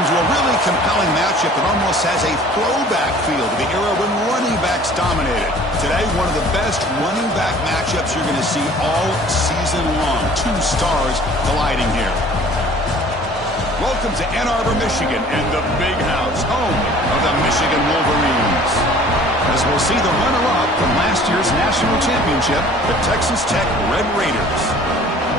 into a really compelling matchup that almost has a throwback feel to the era when running backs dominated. Today, one of the best running back matchups you're going to see all season long. Two stars colliding here. Welcome to Ann Arbor, Michigan, and the Big House, home of the Michigan Wolverines. As we'll see the runner-up from last year's national championship, the Texas Tech Red Raiders,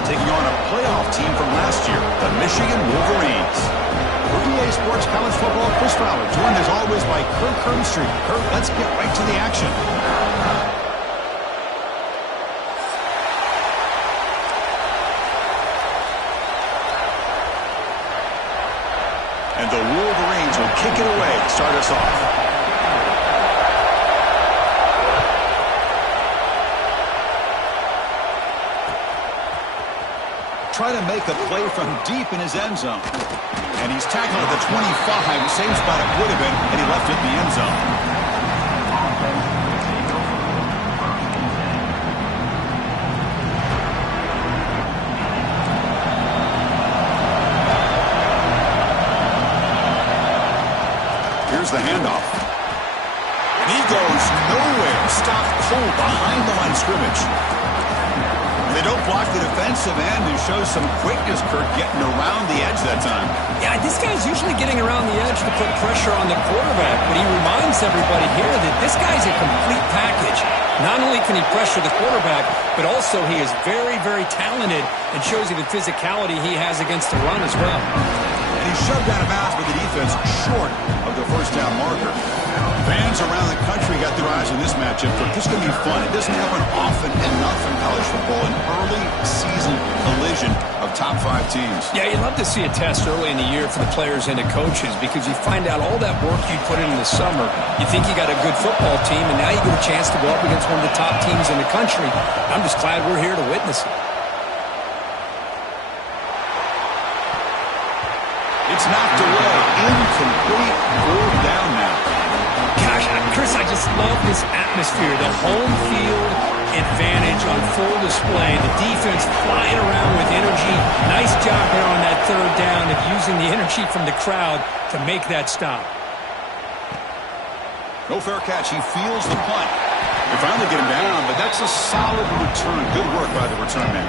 taking on a playoff team from last year, the Michigan Wolverines. For EA Sports College Football, Chris Fowler, joined as always by Kirk Hermstreet. Kirk, let's get right to the action. And the Wolverines will kick it away to start us off. Try to make a play from deep in his end zone. And he's tackled at the 25, same spot it would have been, and he left it in the end zone. Here's the handoff. And he goes nowhere. Stopped cold behind the line of scrimmage. They don't block the defensive end and show some quickness, Kirk, getting around the edge that time. Yeah, this guy's usually getting around the edge to put pressure on the quarterback, but he reminds everybody here that this guy's a complete package. Not only can he pressure the quarterback, but also he is very, very talented and shows you the physicality he has against the run as well. And he's shoved out of bounds by the defense short of the first down marker. Fans around the country got their eyes on this matchup. This is going to be fun. It doesn't happen often enough in college football, an early season collision of top 5 teams. Yeah, you'd love to see a test early in the year for the players and the coaches because you find out all that work you put in the summer. You think you got a good football team, and now you get a chance to go up against one of the top teams in the country. I'm just glad we're here to witness it. It's knocked away. Incomplete. 4th down now. Gosh, Chris, I just love this atmosphere. The home field advantage on full display. The defense flying around with energy. Nice job there on that 3rd down of using the energy from the crowd to make that stop. No fair catch. He feels the punt. They finally get him down, but that's a solid return. Good work by the return man.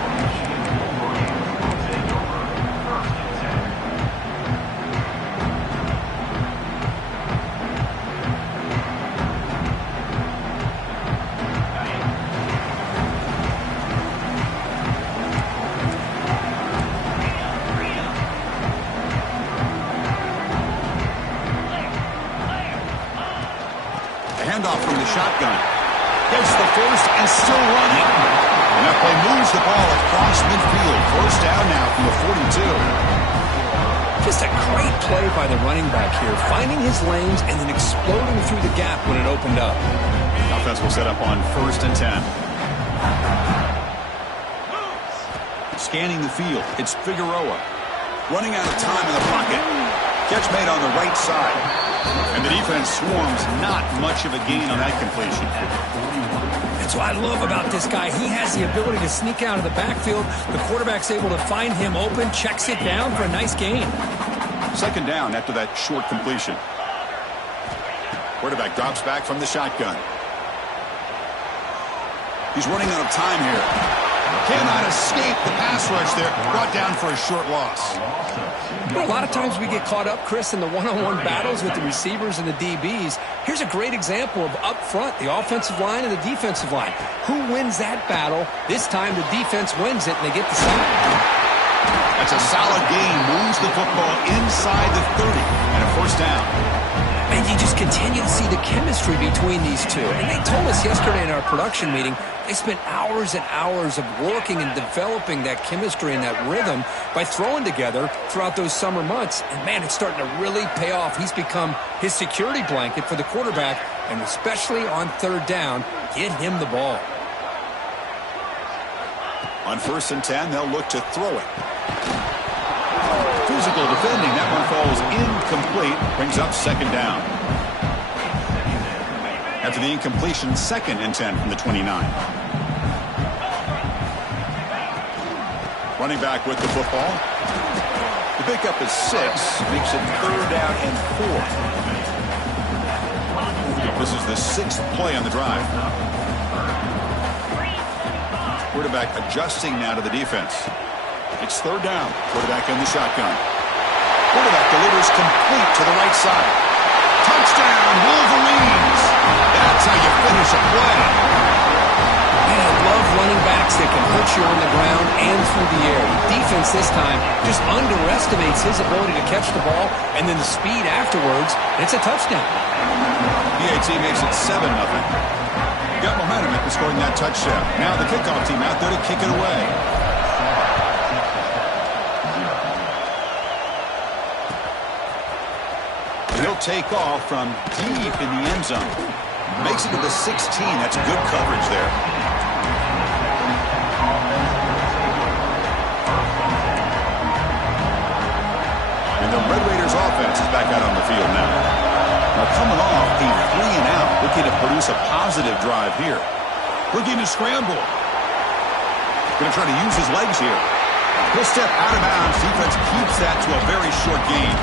Handoff from the shotgun. Gets the first and still running. And that play moves the ball across midfield. 1st down now from the 42. Just a great play by the running back here, finding his lanes and then exploding through the gap when it opened up. Offense will set up on 1st and 10. Scanning the field. It's Figueroa. Running out of time in the pocket. Catch made on the right side. And the defense swarms. Not much of a gain on that completion. That's what I love about this guy. He has the ability to sneak out of the backfield. The quarterback's able to find him open, checks it down for a nice gain. 2nd down after that short completion. Quarterback drops back from the shotgun. He's running out of time here. Cannot escape the pass rush there. Brought down for a short loss. You know, a lot of times we get caught up, Chris, in the one-on-one battles with the receivers and the DBs. Here's a great example of up front, the offensive line and the defensive line. Who wins that battle? This time the defense wins it, and they get the stop. That's a solid gain. Moves the football inside the 30 and a 1st down. And you just continue to see the chemistry between these two. And they told us yesterday in our production meeting, they spent hours and hours of working and developing that chemistry and that rhythm by throwing together throughout those summer months. And, man, it's starting to really pay off. He's become his security blanket for the quarterback, and especially on 3rd down, get him the ball. On 1st and 10, they'll look to throw it. Physical defending. That one falls incomplete. Brings up 2nd down. After the incompletion, 2nd and 10 from the 29. Running back with the football. The pickup is 6, makes it 3rd down and 4. This is the 6th play on the drive. Quarterback adjusting now to the defense. It's 3rd down. Quarterback in the shotgun. Quarterback delivers complete to the right side. Touchdown, Wolverines! That's how you finish a play. Man, I love running backs that can hurt you on the ground and through the air. The defense this time just underestimates his ability to catch the ball, and then the speed afterwards, it's a touchdown. PAT makes it 7-0. Got momentum after scoring that touchdown. Now the kickoff team out there to kick it away. He'll take off from deep in the end zone. Makes it to the 16. That's good coverage there. And the Red Raiders offense is back out on the field now. Now coming off a 3-and-out, looking to produce a positive drive here. Looking to scramble. Going to try to use his legs here. He'll step out of bounds. Defense keeps that to a very short gain.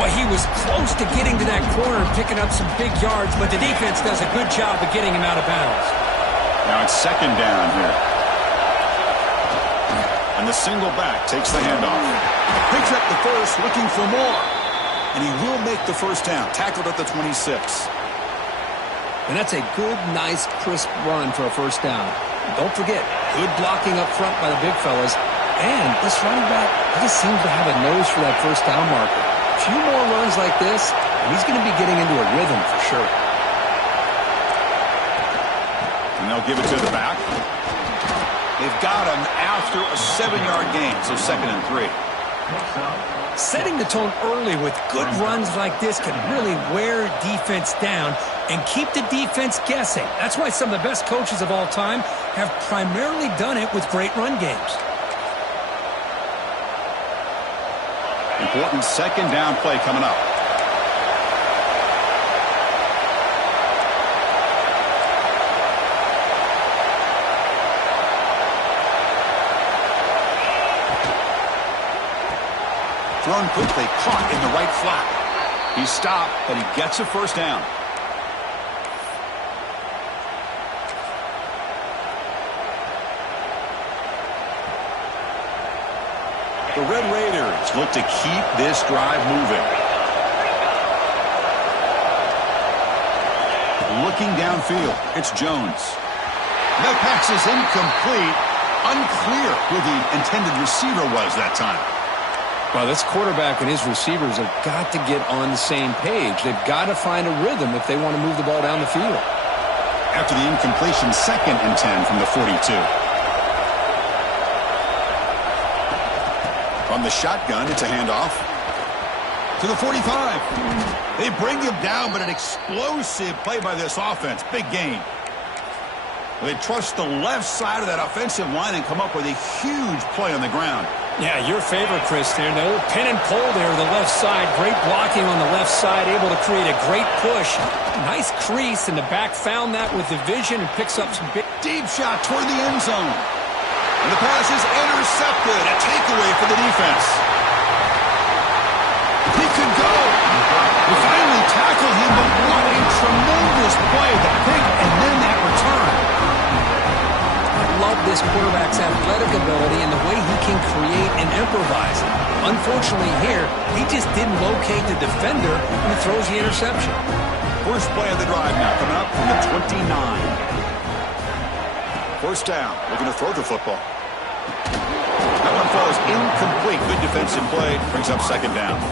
Well, he was close to getting to that corner and picking up some big yards, but the defense does a good job of getting him out of bounds. Now it's 2nd down here. And the single back takes the handoff. Picks up the first, looking for more. And he will make the 1st down. Tackled at the 26. And that's a good, nice, crisp run for a 1st down. Don't forget, good blocking up front by the big fellas. And this running back, he just seems to have a nose for that 1st down marker. A few more runs like this, and he's going to be getting into a rhythm for sure. And they'll give it to the back. They've got him after a 7-yard gain, so 2nd and 3. Setting the tone early with good runs like this can really wear defense down and keep the defense guessing. That's why some of the best coaches of all time have primarily done it with great run games. Important 2nd down play coming up. Thrown quickly, caught in the right flat. He stopped, but he gets a 1st down. The Red Raiders look to keep this drive moving. Looking downfield, it's Jones. That pass is incomplete. Unclear who the intended receiver was that time. Well, this quarterback and his receivers have got to get on the same page. They've got to find a rhythm if they want to move the ball down the field. After the incompletion, 2nd and 10 from the 42. From the shotgun, it's a handoff to the 45. They bring him down, but an explosive play by this offense. Big gain. They trust the left side of that offensive line and come up with a huge play on the ground. Yeah, your favorite, Chris, there. The old pin and pull there, the left side. Great blocking on the left side, able to create a great push. Nice crease, and the back found that with the vision and picks up some big... Deep shot toward the end zone. And the pass is intercepted. A takeaway for the defense. He could go. We finally tackled him, but what a tremendous play. The pick and then that return. Love this quarterback's athletic ability and the way he can create and improvise. Unfortunately here, he just didn't locate the defender and he throws the interception. First play of the drive now coming up from the 29. 1st down, looking to throw the football. That one falls incomplete. Good defensive play, brings up 2nd down.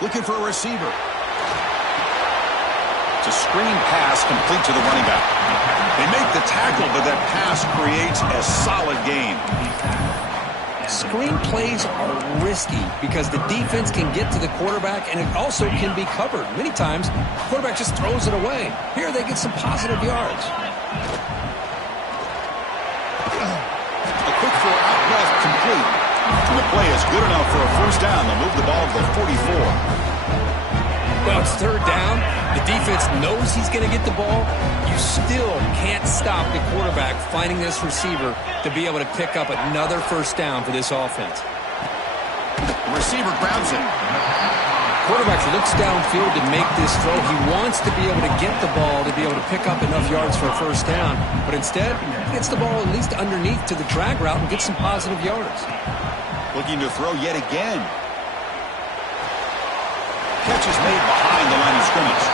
Looking for a receiver. It's a screen pass complete to the running back. They make the tackle, but that pass creates a solid gain. screen plays are risky because the defense can get to the quarterback, and it also can be covered. Many times, the quarterback just throws it away. Here, they get some positive yards. A quick throw out left, complete. And the play is good enough for a first down. They'll move the ball to the 44. Well, it's third down. The defense knows he's going to get the ball. You still can't stop the quarterback finding this receiver to be able to pick up another first down for this offense. The receiver grabs it. Quarterback looks downfield to make this throw. He wants to be able to get the ball to be able to pick up enough yards for a first down. But instead, he gets the ball at least underneath to the drag route and gets some positive yards. Looking to throw yet again. Catch is made behind the line of scrimmage.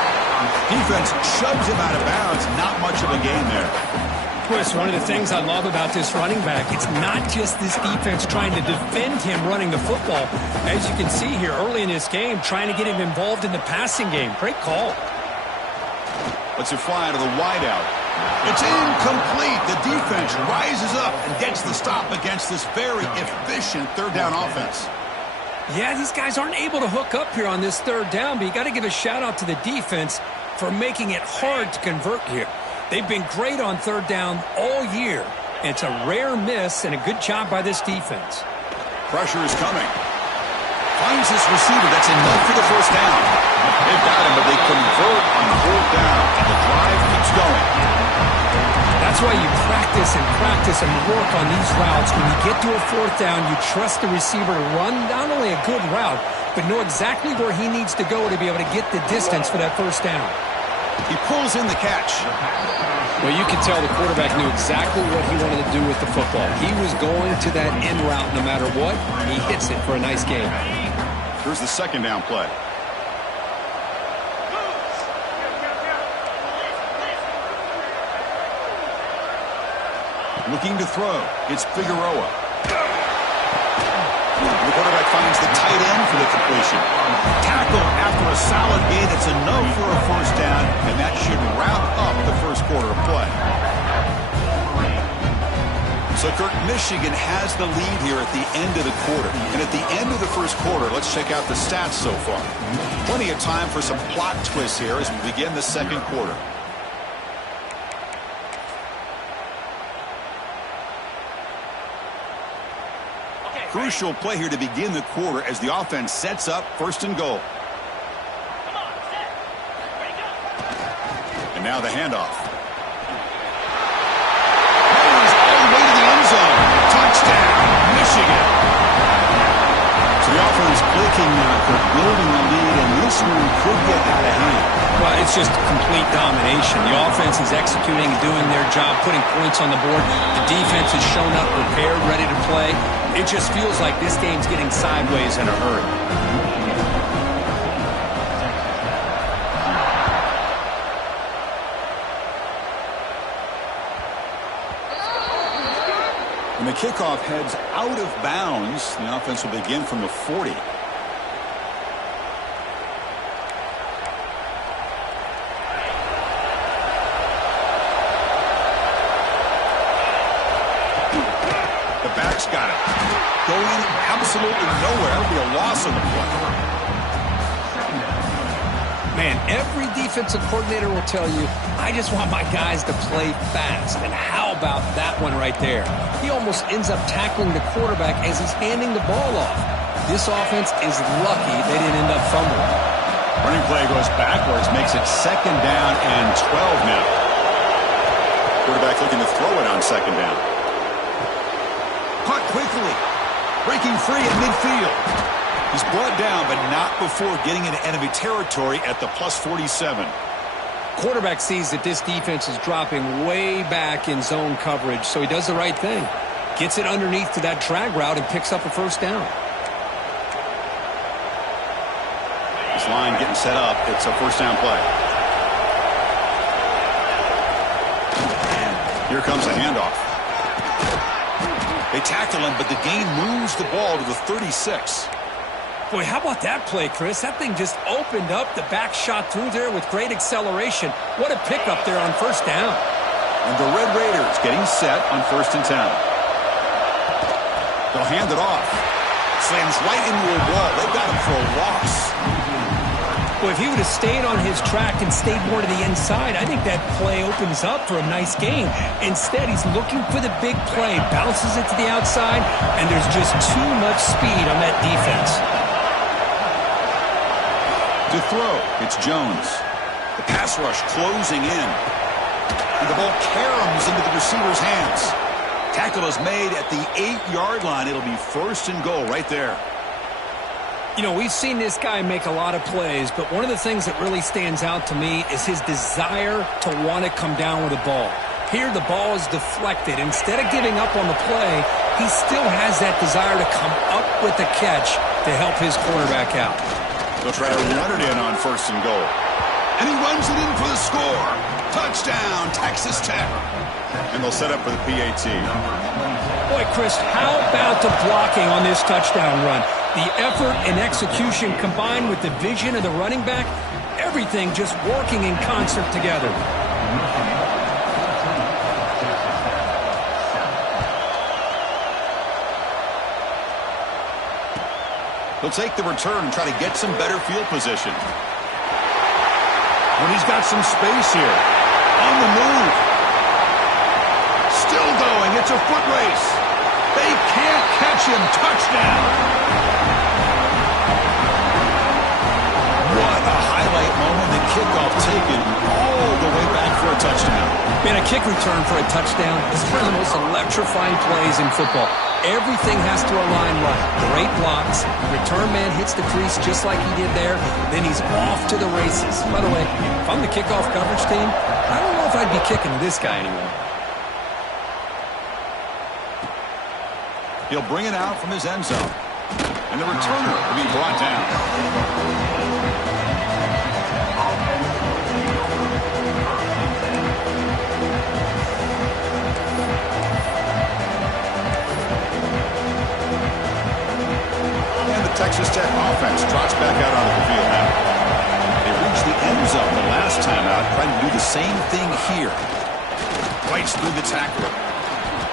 Defense shoves him out of bounds. Not much of a gain there. Chris, one of the things I love about this running back, it's not just this defense trying to defend him running the football. As you can see here early in this game, trying to get him involved in the passing game. Great call. Let's it fly to the wideout. It's incomplete. The defense rises up and gets the stop against this very efficient third down offense. Yeah, these guys aren't able to hook up here on this third down, but you got to give a shout out to the defense for making it hard to convert here. They've been great on third down all year. It's a rare miss and a good job by this defense. Pressure is coming. Finds this receiver. That's enough for the first down. They've got him, but they convert on fourth down, and the drive keeps going. That's why you practice and work on these routes. When you get to a fourth down, you trust the receiver to run not only a good route, but know exactly where he needs to go to be able to get the distance for that first down. He pulls in the catch. Well, you can tell the quarterback knew exactly what he wanted to do with the football. He was going to that end route no matter what. He hits it for a nice gain. Here's the second down play. Looking to throw. It's Figueroa. The quarterback finds the tight end for the completion. Tackle after a solid gain. It's enough for a first down, and that should wrap up the first quarter of play. So, Kirk, Michigan has the lead here at the end of the quarter. And at the end of the first quarter, let's check out the stats so far. Plenty of time for some plot twists here as we begin the second quarter. Crucial play here to begin the quarter as the offense sets up first and goal. And now the handoff. Fires all the way to the end zone. Touchdown, Michigan. So the offense clicking now for building a lead, and this one could get out of hand. Well, it's just complete domination. The offense is executing, doing their job, putting points on the board. The defense has shown up, prepared, ready to play. It just feels like this game's getting sideways in a hurry. When the kickoff heads out of bounds, the offense will begin from the 40. Back's got it. Going absolutely nowhere. That'll be a loss on the play. Man, every defensive coordinator will tell you, I just want my guys to play fast. And how about that one right there? He almost ends up tackling the quarterback as he's handing the ball off. This offense is lucky they didn't end up fumbling. Running play goes backwards, makes it second down and 12 now. Quarterback looking to throw it on second down. Caught quickly, breaking free at midfield. He's brought down, but not before getting into enemy territory at the plus 47. Quarterback sees that this defense is dropping way back in zone coverage, so he does the right thing. Gets it underneath to that drag route and picks up a first down. This line getting set up. It's a first down play. Here comes a handoff. They tackle him, but the gain moves the ball to the 36. Boy, how about that play, Chris? That thing just opened up. The back shot through there with great acceleration. What a pickup there on first down. And the Red Raiders getting set on 1st and 10. They'll hand it off. Slams right into a wall. They've got him for a loss. Well, if he would have stayed on his track and stayed more to the inside, I think that play opens up for a nice gain. Instead, he's looking for the big play, bounces it to the outside, and there's just too much speed on that defense. To throw, it's Jones. The pass rush closing in. And the ball caroms into the receiver's hands. Tackle is made at the 8-yard line. It'll be first and goal right there. You know, we've seen this guy make a lot of plays, but one of the things that really stands out to me is his desire to want to come down with the ball. Here, the ball is deflected. Instead of giving up on the play, he still has that desire to come up with the catch to help his quarterback out. They'll try to run it in on first and goal. And he runs it in for the score. Touchdown, Texas Tech. And they'll set up for the PAT. Boy, Chris, how about the blocking on this touchdown run? The effort and execution combined with the vision of the running back, everything just working in concert together. He'll take the return and try to get some better field position. When he's got some space here. On the move. Still going. It's a foot race. They can't catch him. Touchdown. What a highlight moment. The kickoff taken all the way back for a touchdown. Man, a kick return for a touchdown is one of the most electrifying plays in football. Everything has to align right. Great blocks. Return man hits the crease just like he did there. Then he's off to the races. By the way, if I'm the kickoff coverage team, I don't know if I'd be kicking this guy anymore. He'll bring it out from his end zone. And the returner will be brought down. Texas Tech offense trots back out onto the field now. They reached the end zone the last time out, trying to do the same thing here. Bites through the tackler.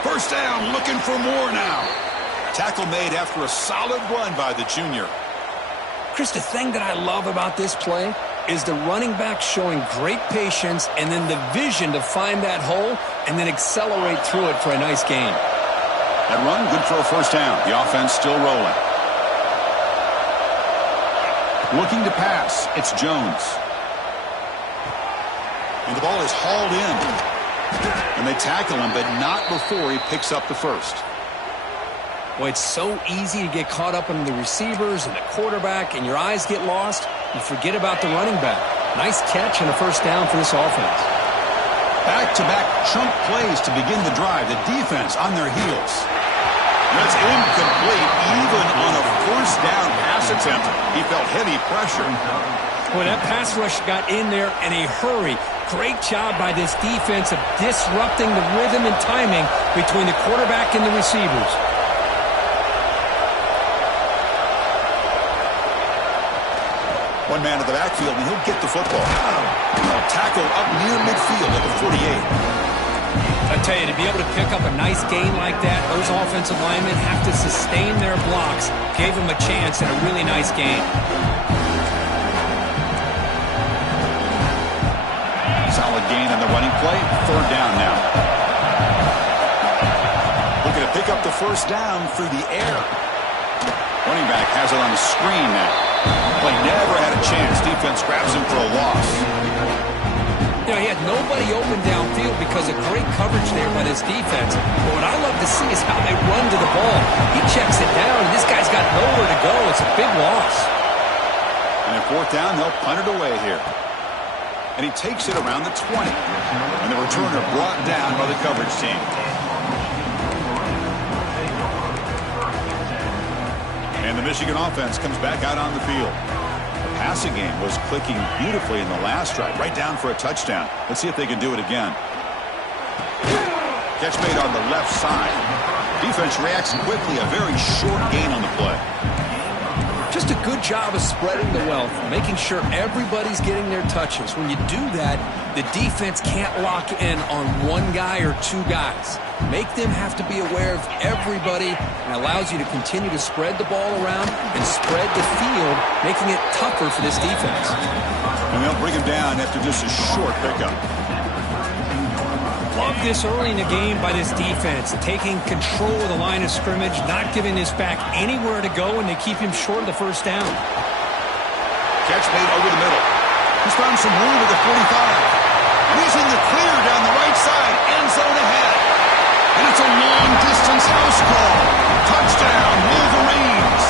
First down, looking for more now. Tackle made after a solid run by the junior. Chris, the thing that I love about this play is the running back showing great patience and then the vision to find that hole and then accelerate through it for a nice gain. That run, good for a first down. The offense still rolling. Looking to pass, it's Jones. And the ball is hauled in. And they tackle him, but not before he picks up the first. Boy, it's so easy to get caught up in the receivers and the quarterback, and your eyes get lost. You forget about the running back. Nice catch and a first down for this offense. Back-to-back chunk plays to begin the drive. The defense on their heels. That's incomplete, even on a first down pass attempt. He felt heavy pressure. Well, that pass rush got in there in a hurry. Great job by this defense of disrupting the rhythm and timing between the quarterback and the receivers. One man in the backfield, and he'll get the football. Tackle up near midfield at the 48. I tell you, to be able to pick up a nice gain like that, those offensive linemen have to sustain their blocks. Gave them a chance and a really nice gain. Solid gain on the running play. Third down now. Looking to pick up the first down through the air. Running back has it on the screen now. Play never had a chance. Defense grabs him for a loss. You know, he had nobody open downfield because of great coverage there by this defense. But what I love to see is how they run to the ball. He checks it down, and this guy's got nowhere to go. It's a big loss. And at fourth down, they'll punt it away here. And he takes it around the 20. And the returner brought down by the coverage team. And the Michigan offense comes back out on the field. Passing game was clicking beautifully in the last drive, right down for a touchdown. Let's see if they can do it again. Catch made on the left side. Defense reacts quickly, a very short gain on the play. Just a good job of spreading the wealth, making sure everybody's getting their touches. When you do that, the defense can't lock in on one guy or two guys. Make them have to be aware of everybody, and allows you to continue to spread the ball around and spread the field, making it tougher for this defense. And they'll bring him down after just a short pickup. Love this early in the game by this defense, taking control of the line of scrimmage, not giving this back anywhere to go, and they keep him short of the first down. Catch made over the middle. He's found some room at the 45. And he's in the clear down the right side, end zone ahead. And it's a long-distance house call. Touchdown, Wolverines.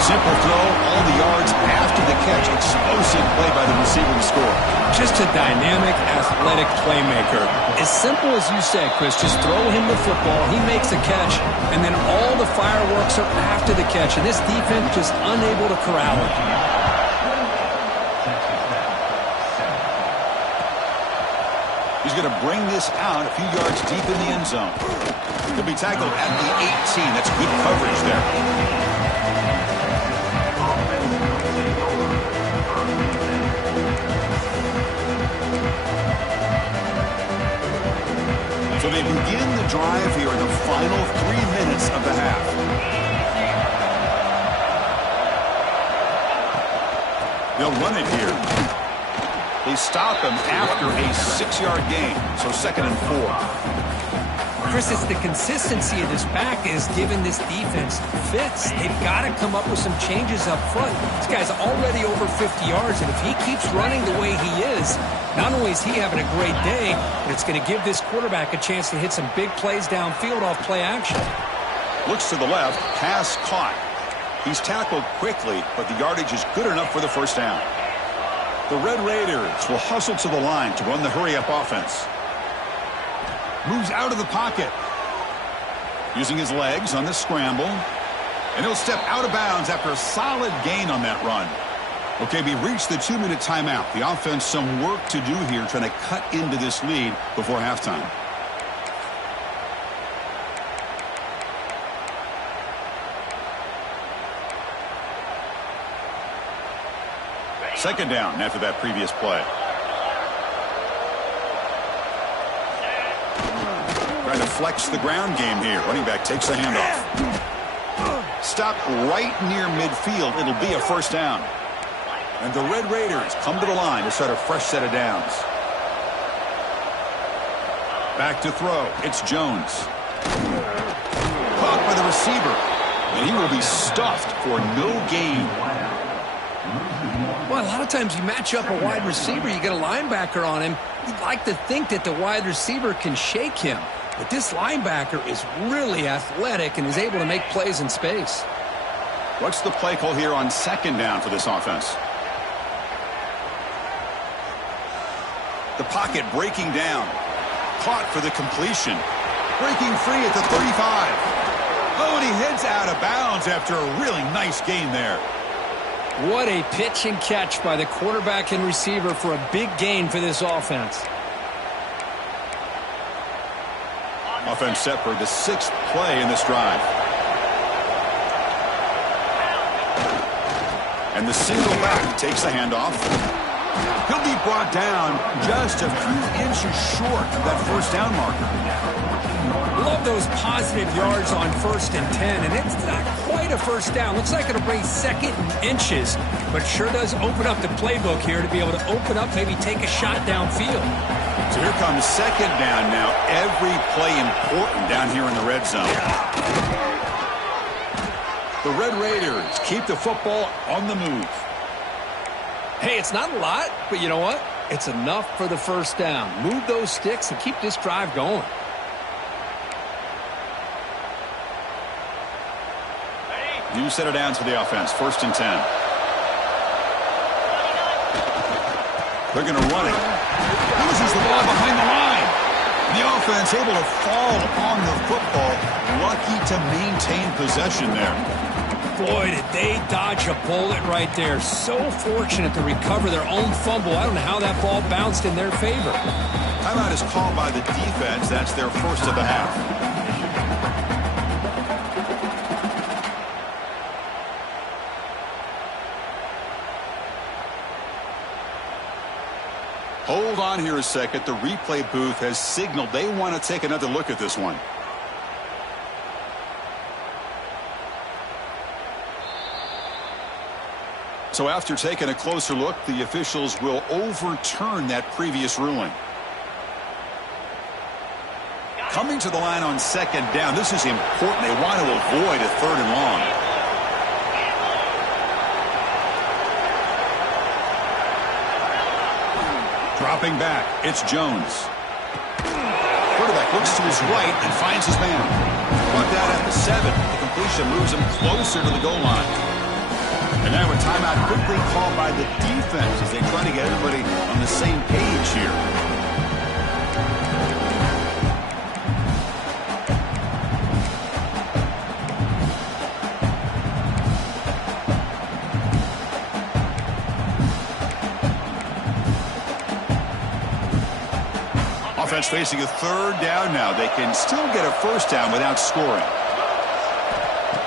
Simple throw, all the yards after the catch. Explosive play by the receiver to score. Just a dynamic, athletic playmaker. As simple as you said, Chris, just throw him the football, he makes a catch, and then all the fireworks are after the catch, and this defense just unable to corral it. He's going to bring this out a few yards deep in the end zone. He'll be tackled at the 18. That's good coverage there. So they begin the drive here in the final 3 minutes of the half. They'll run it here. They stop him after a 6-yard gain, so 2nd and 4. Chris, it's the consistency of this back is giving this defense fits. They've got to come up with some changes up front. This guy's already over 50 yards, and if he keeps running the way he is, not only is he having a great day, but it's going to give this quarterback a chance to hit some big plays downfield off play action. Looks to the left, pass caught. He's tackled quickly, but the yardage is good enough for the first down. The Red Raiders will hustle to the line to run the hurry-up offense. Moves out of the pocket. Using his legs on the scramble. And he'll step out of bounds after a solid gain on that run. Okay, we reached the 2-minute timeout. The offense some work to do here trying to cut into this lead before halftime. Second down after that previous play. Trying to flex the ground game here. Running back takes the handoff. Stop right near midfield. It'll be a first down. And the Red Raiders come to the line to start a fresh set of downs. Back to throw. It's Jones. Caught by the receiver. And he will be stuffed for no gain. Well, a lot of times you match up a wide receiver, you get a linebacker on him. You'd like to think that the wide receiver can shake him. But this linebacker is really athletic and is able to make plays in space. What's the play call here on second down for this offense? The pocket breaking down. Caught for the completion. Breaking free at the 35. Oh, and he heads out of bounds after a really nice gain there. What a pitch and catch by the quarterback and receiver for a big gain for this offense. Offense set for the 6th play in this drive. And the single back takes the handoff. He'll be brought down just a few inches short of that first down marker. Love those positive yards on 1st and 10, and it's not quite a first down. Looks like it'll bring 2nd and inches, but sure does open up the playbook here to be able to open up, maybe take a shot downfield. So here comes second down now. Every play important down here in the red zone. The Red Raiders keep the football on the move. Hey, it's not a lot, but you know what? It's enough for the first down. Move those sticks and keep this drive going. New set of downs for the offense. 1st and 10. They're going to run it. Loses the ball behind the line. The offense able to fall on the football. Lucky to maintain possession there. Boy, did they dodge a bullet right there. So fortunate to recover their own fumble. I don't know how that ball bounced in their favor. Timeout is called by the defense. That's their first of the half. on here a second. The replay booth has signaled they want to take another look at this one. So after taking a closer look, the officials will overturn that previous ruling. Coming to the line on second down, this is important. They want to avoid a 3rd and long. Dropping back, it's Jones. Quarterback looks to his right and finds his man. Brought down at the 7. The completion moves him closer to the goal line. And now a timeout quickly called by the defense as they try to get everybody on the same page here. Offense facing a 3rd down now. They can still get a 1st down without scoring.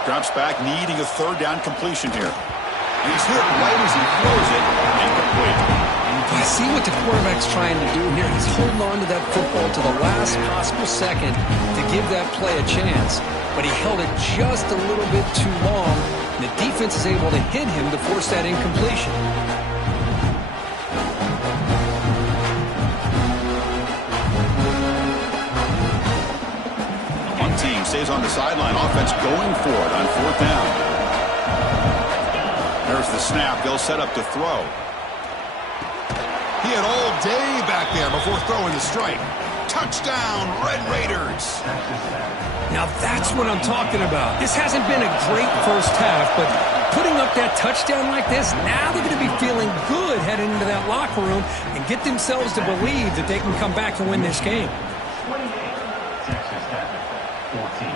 Drops back, needing a 3rd down completion here. And he's hit right as he throws it, incomplete. I see what the quarterback's trying to do here. He's holding on to that football to the last possible second to give that play a chance. But he held it just a little bit too long, and the defense is able to hit him to force that incompletion. One team stays on the sideline. Offense going for it on 4th down. There's the snap. They'll set up to throw. He had all day back there before throwing the strike. Touchdown, Red Raiders. Now that's what I'm talking about. This hasn't been a great first half, but putting up that touchdown like this, now they're going to be feeling good heading into that locker room and get themselves to believe that they can come back and win this game. 14.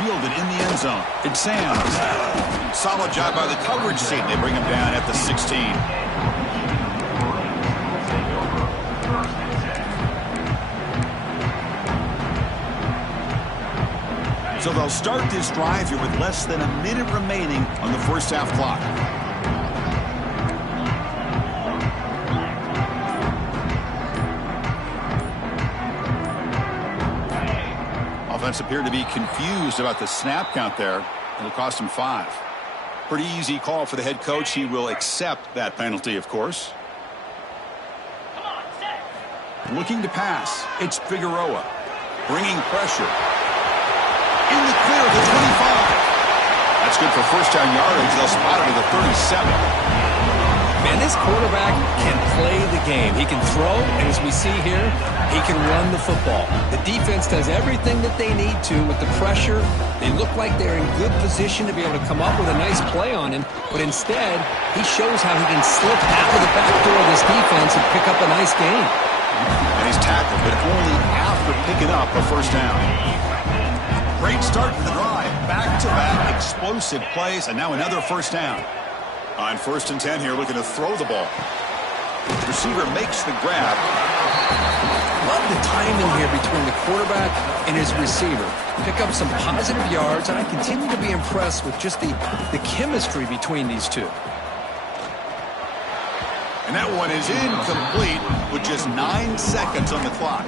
Fielded in the end zone. It's Sam. Solid job by the coverage team. They bring him down at the 16. So they'll start this drive here with less than a minute remaining on the first half clock. Offense appeared to be confused about the snap count there. It'll cost him 5. Pretty easy call for the head coach. He will accept that penalty, of course. Looking to pass. It's Figueroa. Bringing pressure. In the clear at the 25. That's good for first down yardage. They'll spot it at the 37. Man, this quarterback can play the game. He can throw, and as we see here, he can run the football. The defense does everything that they need to with the pressure. They look like they're in good position to be able to come up with a nice play on him, but instead, he shows how he can slip out of the back door of this defense and pick up a nice gain. And he's tackled, but only after picking up a first down. Great start to the drive. Back-to-back explosive plays, and now another first down. On 1st and 10 here, looking to throw the ball. Receiver makes the grab. Love the timing here between the quarterback and his receiver. Pick up some positive yards, and I continue to be impressed with just the chemistry between these two. And that one is incomplete with just 9 seconds on the clock.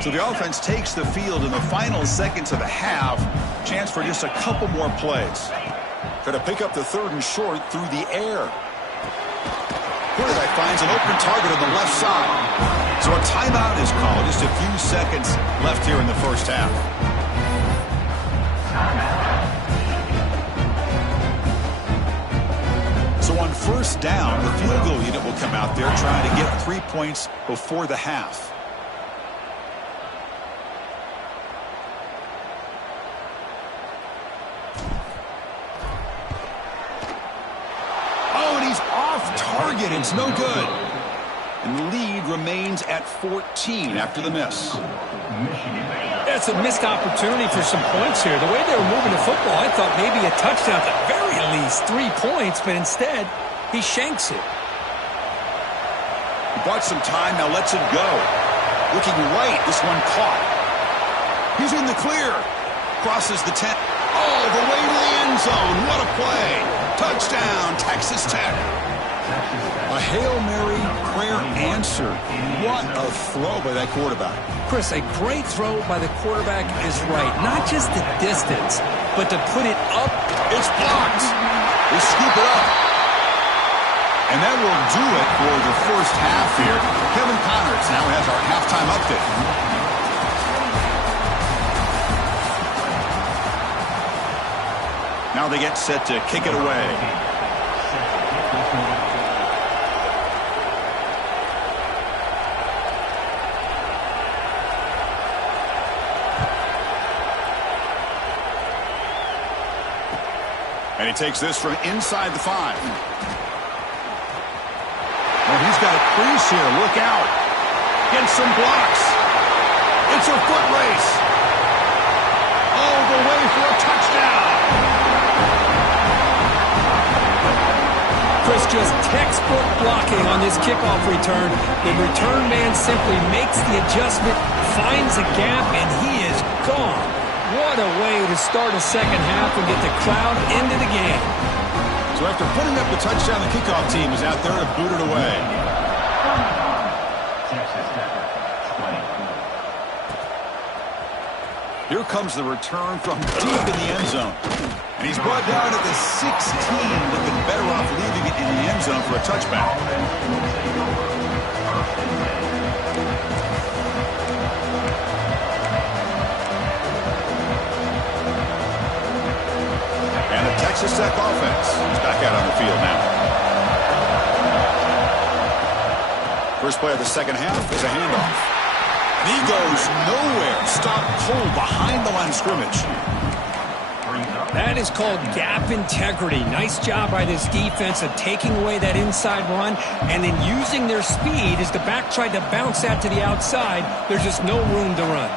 So the offense takes the field in the final seconds of the half. Chance for just a couple more plays. Try to pick up the 3rd and short through the air. Quarterback finds an open target on the left side. So a timeout is called. Just a few seconds left here in the first half. So on first down, the field goal unit will come out there trying to get 3 points before the half. Target, it's no good. And the lead remains at 14 after the miss. That's a missed opportunity for some points here. The way they were moving the football, I thought maybe a touchdown, at the very least 3 points, but instead, he shanks it. He bought some time, now lets it go. Looking right, this one caught. He's in the clear. Crosses the 10. All the way to the end zone. What a play. Touchdown, Texas Tech. A Hail Mary prayer answered. What a throw by that quarterback. Chris, a great throw by the quarterback is right. Not just the distance, but to put it up. It's blocked. They scoop it up. And that will do it for the first half here. Kevin Connors now has our halftime update. Now they get set to kick it away. And he takes this from inside the 5. Well, he's got a crease here. Look out. Gets some blocks. It's a foot race. All the way for a touchdown. Chris, just textbook blocking on this kickoff return. The return man simply makes the adjustment, finds a gap, and he is gone. What a way to start a second half and get the crowd into the game. So after putting up the touchdown, the kickoff team is out there to boot it away. Here comes the return from deep in the end zone. And he's brought down at the 16, looking better off leaving it in the end zone for a touchback. And the Texas Tech offense is back out on the field now. First play of the second half is a handoff. And he goes nowhere. Stop cold behind the line of scrimmage. That is called gap integrity. Nice job by this defense of taking away that inside run and then using their speed as the back tried to bounce that to the outside. There's just no room to run.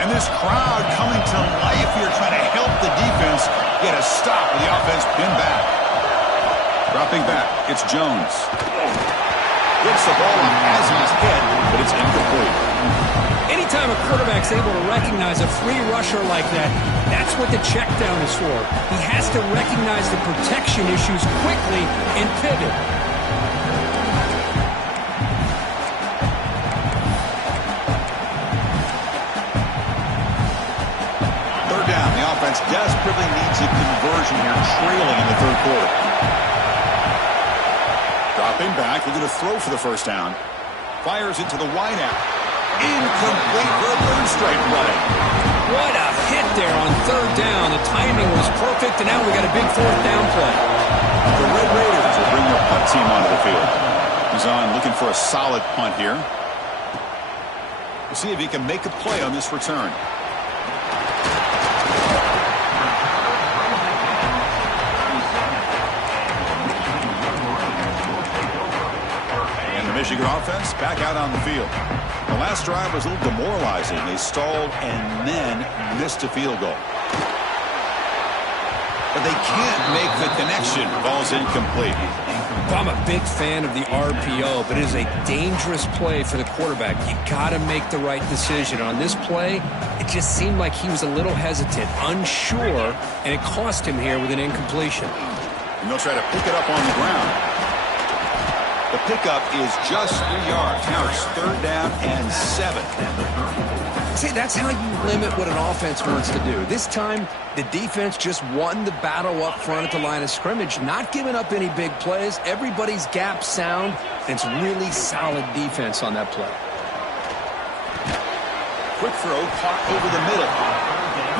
And this crowd coming to life here trying to help the defense get a stop with the offense pinned back. Dropping back, it's Jones. Gets the ball on Azzy's head, but it's incomplete. Anytime a quarterback's able to recognize a free rusher like that, that's what the check down is for. He has to recognize the protection issues quickly and pivot. Third down. The offense desperately needs a conversion here, trailing in the third quarter. Dropping back, looking to throw for the first down. Fires into the wideout. Incomplete for a third straight play. What a hit there on third down. The timing was perfect, and now we got a big fourth down play. The Red Raiders will bring their punt team onto the field. He's on looking for a solid punt here. We'll see if he can make a play on this return. Michigan offense back out on the field. The last drive was a little demoralizing. They stalled and then missed a field goal. But they can't make the connection. Ball's incomplete. I'm a big fan of the RPO, but it is a dangerous play for the quarterback. You got to make the right decision. On this play, it just seemed like he was a little hesitant, unsure, and it cost him here with an incompletion. And they'll try to pick it up on the ground. The pickup is just 3 yards. Now it's third down and 7. See, that's how you limit what an offense wants to do. This time, the defense just won the battle up front at the line of scrimmage, not giving up any big plays. Everybody's gap sound, and it's really solid defense on that play. Quick throw, caught over the middle.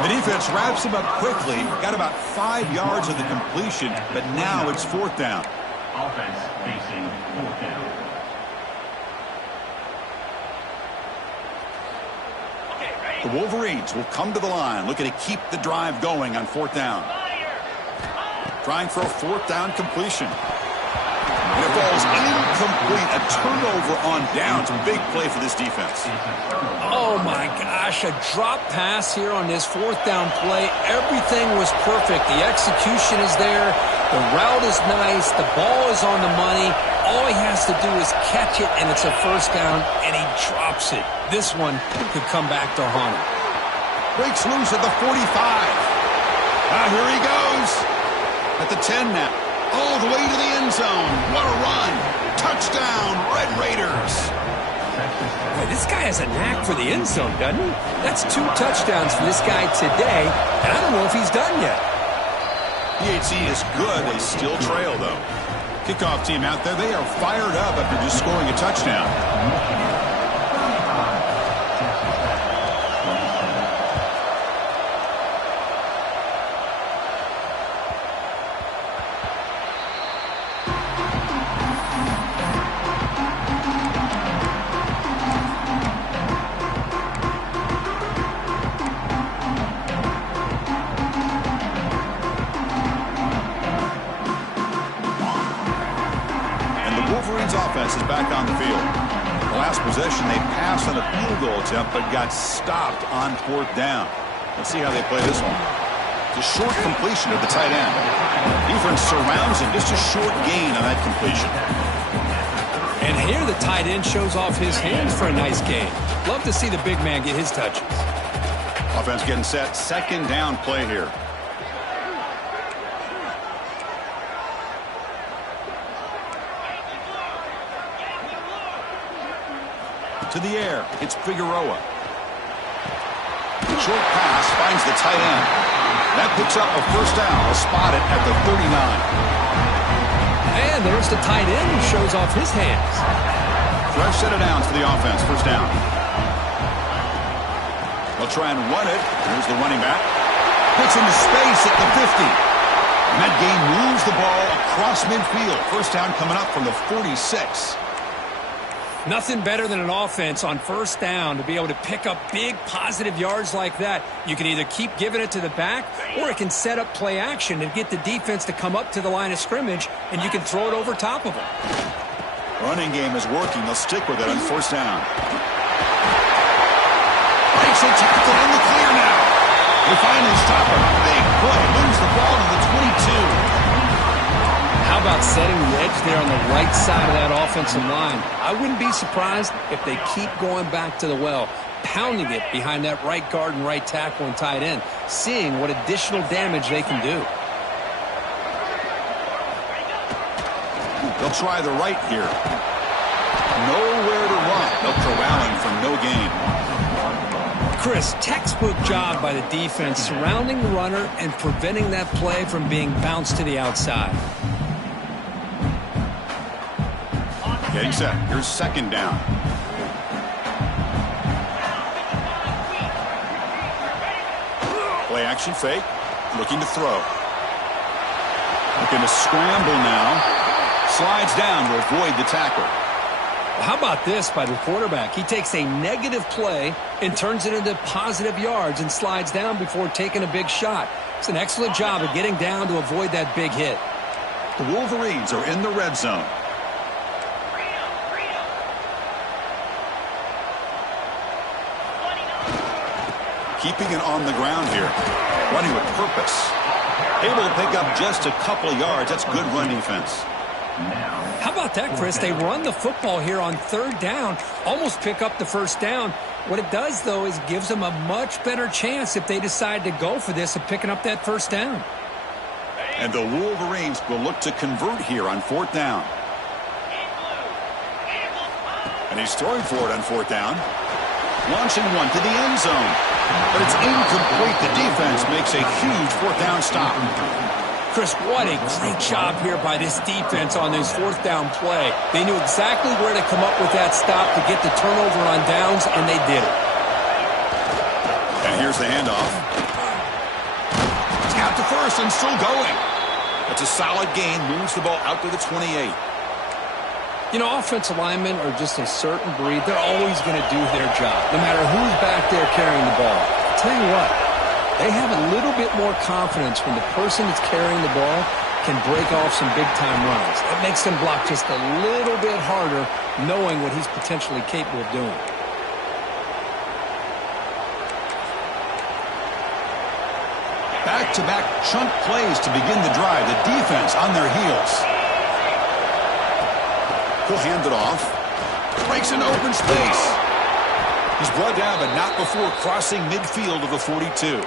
The defense wraps him up quickly. Got about 5 yards of the completion, but now it's fourth down. Offense facing fourth down. The Wolverines will come to the line, looking to keep the drive going on fourth down. Trying for a fourth down completion. And it falls incomplete. A turnover on downs. A big play for this defense. Oh, my gosh. A drop pass here on this fourth down play. Everything was perfect. The execution is there. The route is nice. The ball is on the money. All he has to do is catch it, and it's a first down, and he drops it. This one could come back to haunt him. Breaks loose at the 45. Here he goes. At the 10 now. All the way to the end zone. What a run. Touchdown, Red Raiders. Boy, this guy has a knack for the end zone, doesn't he? That's 2 touchdowns for this guy today, and I don't know if he's done yet. PHC is good. They still trail, though. Kickoff team out there, they are fired up after just scoring a touchdown. Offense is back on the field. The last possession, they passed on a field goal attempt, but got stopped on 4th down. Let's see how they play this one. It's a short completion of the tight end. Defense surrounds him. Just a short gain on that completion. And here the tight end shows off his hands for a nice gain. Love to see the big man get his touches. Offense getting set. 2nd down play here. To the air. It's Figueroa. Short pass finds the tight end. That picks up a first down. Will spot it at the 39. And there's the tight end who shows off his hands. Fresh set of downs for the offense. First down. They'll try and run it. Here's the running back. Puts into space at the 50. And that gain moves the ball across midfield. First down coming up from the 46. Nothing better than an offense on first down to be able to pick up big positive yards like that. You can either keep giving it to the back, or it can set up play action and get the defense to come up to the line of scrimmage, and you can throw it over top of them. Running game is working. They'll stick with it on first down. Breaks a tackle in the clear now. They finally stop him. Big play. Moves the ball to the 22. How about setting the edge there on the right side of that offensive line? I wouldn't be surprised if they keep going back to the well, pounding it behind that right guard and right tackle and tight end, seeing what additional damage they can do. They'll try the right here. Nowhere to run. They'll corral him for no gain. Chris, textbook job by the defense surrounding the runner and preventing that play from being bounced to the outside. Getting set. Here's 2nd down. Play action fake. Looking to throw. Looking to scramble now. Slides down to avoid the tackle. How about this by the quarterback? He takes a negative play and turns it into positive yards and slides down before taking a big shot. It's an excellent job of getting down to avoid that big hit. The Wolverines are in the red zone. Keeping it on the ground here. Running with purpose. Able to pick up just a couple of yards. That's good run defense. How about that, Chris? They run the football here on 3rd down, almost pick up the first down. What it does, though, is gives them a much better chance if they decide to go for this of picking up that first down. And the Wolverines will look to convert here on 4th down. And he's throwing for it on 4th down. Launching one to the end zone. But it's incomplete. The defense makes a huge 4th down stop. Chris, what a great job here by this defense on this 4th down play. They knew exactly where to come up with that stop to get the turnover on downs, and they did it. And here's the handoff. Tap to first and still going. It's a solid gain. Moves the ball out to the 28. You know, offensive linemen are just a certain breed. They're always going to do their job, no matter who's back there carrying the ball. I'll tell you what, they have a little bit more confidence when the person that's carrying the ball can break off some big-time runs. It makes them block just a little bit harder, knowing what he's potentially capable of doing. Back-to-back chunk plays to begin the drive. The defense on their heels. He'll hand it off. Breaks into open space. He's brought down, but not before crossing midfield of the 42.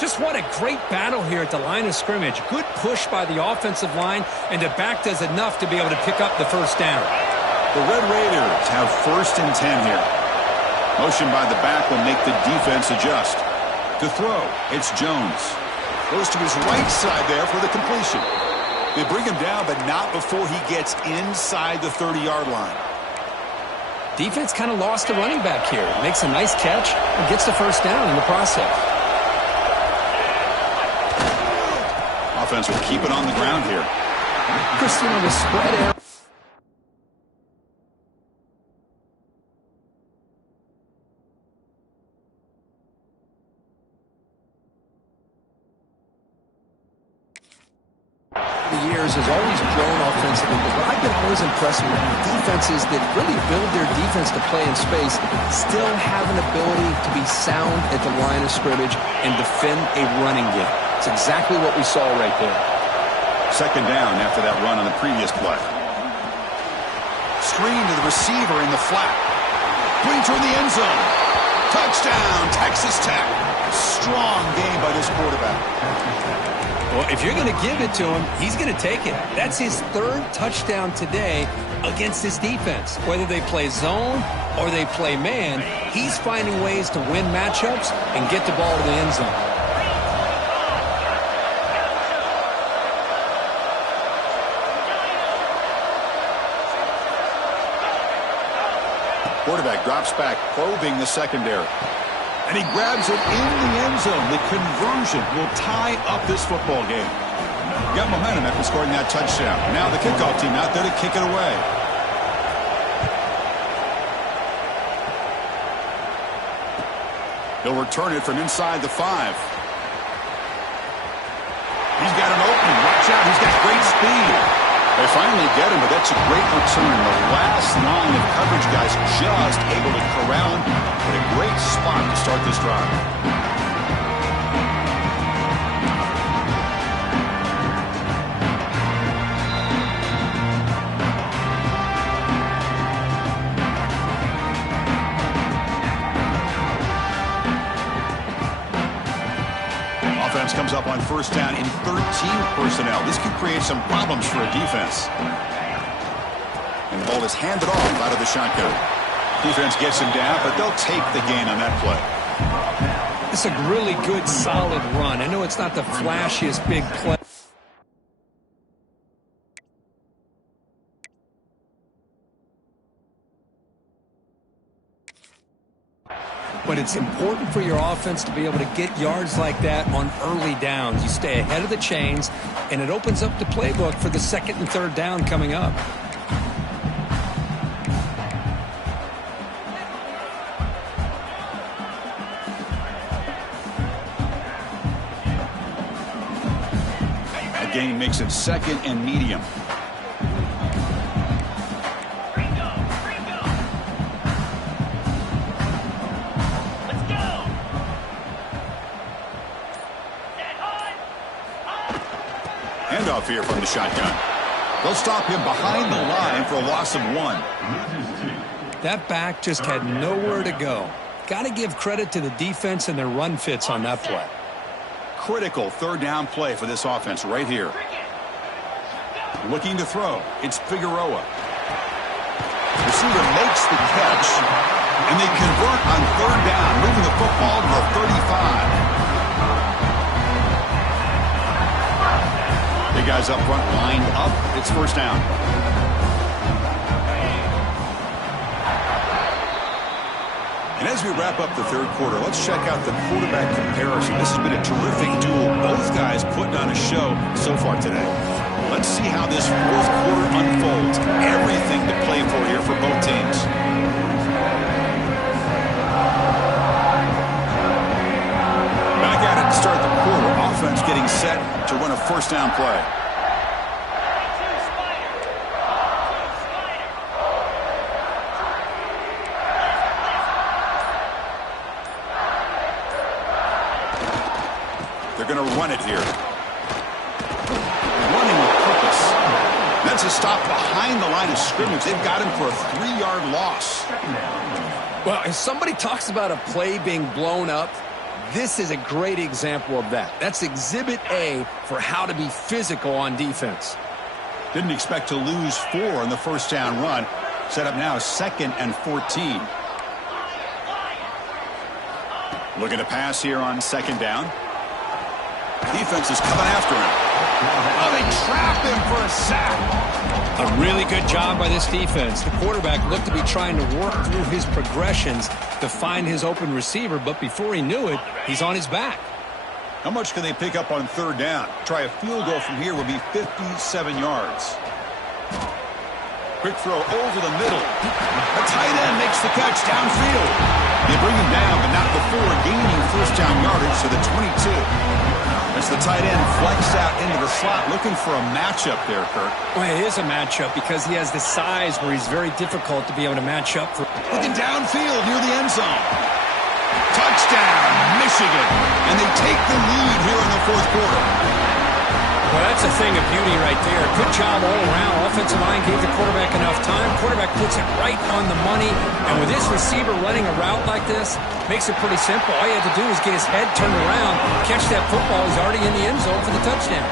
Just what a great battle here at the line of scrimmage. Good push by the offensive line, and the back does enough to be able to pick up the first down. The Red Raiders have 1st and 10 here. Motion by the back will make the defense adjust. To throw, it's Jones. Goes to his right side there for the completion. They bring him down, but not before he gets inside the 30-yard line. Defense kind of lost the running back here. Makes a nice catch and gets the first down in the process. Offense will keep it on the ground here. Christian on the spread area. The years has always grown offensively, but what I've been always impressed with defenses that really build their defense to play in space still have an ability to be sound at the line of scrimmage and defend a running game. It's exactly what we saw right there. 2nd down after that run on the previous play. Screen to the receiver in the flat. Bring toward the end zone. Touchdown, Texas Tech. Strong game by this quarterback. Well, if you're going to give it to him, he's going to take it. That's his 3rd touchdown today against this defense. Whether they play zone or they play man, he's finding ways to win matchups and get the ball to the end zone. Quarterback drops back, probing the secondary. And he grabs it in the end zone. The conversion will tie up this football game. Got momentum after scoring that touchdown. Now the kickoff team out there to kick it away. He'll return it from inside the 5. He's got an opening. Watch out. He's got great speed. They finally get him, but that's a great return. The last line of coverage guys just able to corral him. But a great spot to start this drive. Offense comes up on 1st down in 13 personnel. This could create some problems for a defense. And the ball is handed off out of the shotgun. Defense gets him down, but they'll take the gain on that play. It's a really good, solid run. I know it's not the flashiest big play. But it's important for your offense to be able to get yards like that on early downs. You stay ahead of the chains, and it opens up the playbook for the 2nd and 3rd down coming up. That gain makes it 2nd and medium. Handoff here from the shotgun. They'll stop him behind the line for a loss of 1. That back just had nowhere to go. Got to give credit to the defense and their run fits on that play. Critical 3rd down play for this offense right here. Looking to throw. It's Figueroa. Receiver makes the catch, and they convert on 3rd down, moving the football to the 35. Big guys up front, lined up. It's 1st down. And as we wrap up the 3rd quarter, let's check out the quarterback comparison. This has been a terrific duel. Both guys putting on a show so far today. Let's see how this 4th quarter unfolds. Everything to play for here for both teams. Back at it to start the quarter. Offense getting set to run a 1st down play. They're going to run it here. Running with purpose. That defense is stopped behind the line of scrimmage. They've got him for a 3-yard loss. Well, if somebody talks about a play being blown up, this is a great example of that. That's exhibit A for how to be physical on defense. Didn't expect to lose 4 on the first down run. Set up now 2nd and 14. Looking to pass here on 2nd down. Defense is coming after him. Oh, they trap him for a sack. A really good job by this defense. The quarterback looked to be trying to work through his progressions to find his open receiver, but before he knew it, he's on his back. How much can they pick up on 3rd down? Try a field goal from here would be 57 yards. Quick throw over the middle. The tight end makes the catch downfield. They bring him down, but not before gaining first down yardage to the 22. As the tight end flexed out into the slot, looking for a matchup there, Kirk. Well, it is a matchup because he has the size where he's very difficult to be able to match up for. Looking downfield near the end zone. Touchdown, Michigan. And they take the lead here in the 4th quarter. Well, that's a thing of beauty right there. Good job all around. Offensive line gave the quarterback enough time. Quarterback puts it right on the money. And with this receiver running a route like this, makes it pretty simple. All you have to do is get his head turned around, catch that football. He's already in the end zone for the touchdown.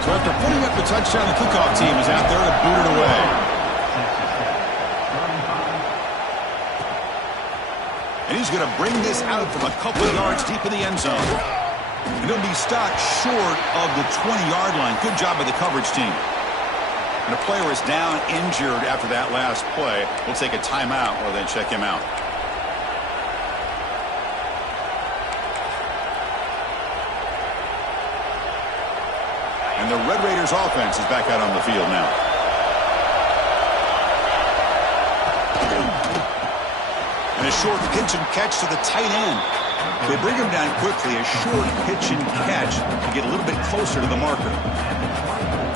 So after putting up the touchdown, the kickoff team is out there to boot it away. And he's going to bring this out from a couple of yards deep in the end zone. And he'll be stopped short of the 20-yard line. Good job by the coverage team. And the player is down injured after that last play. We'll take a timeout or then check him out. And the Red Raiders offense is back out on the field now. And a short pitch and catch to the tight end. They bring him down quickly. A short pitch and catch to get a little bit closer to the marker.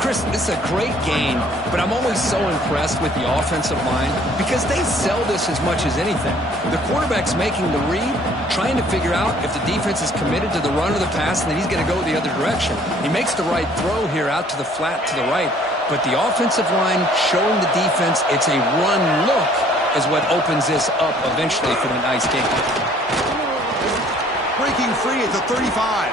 Chris, this is a great game, but I'm always so impressed with the offensive line because they sell this as much as anything. The quarterback's making the read, trying to figure out if the defense is committed to the run or the pass, and then he's going to go the other direction. He makes the right throw here out to the flat to the right, but the offensive line showing the defense it's a run look is what opens this up eventually for the nice game. Breaking free at the 35.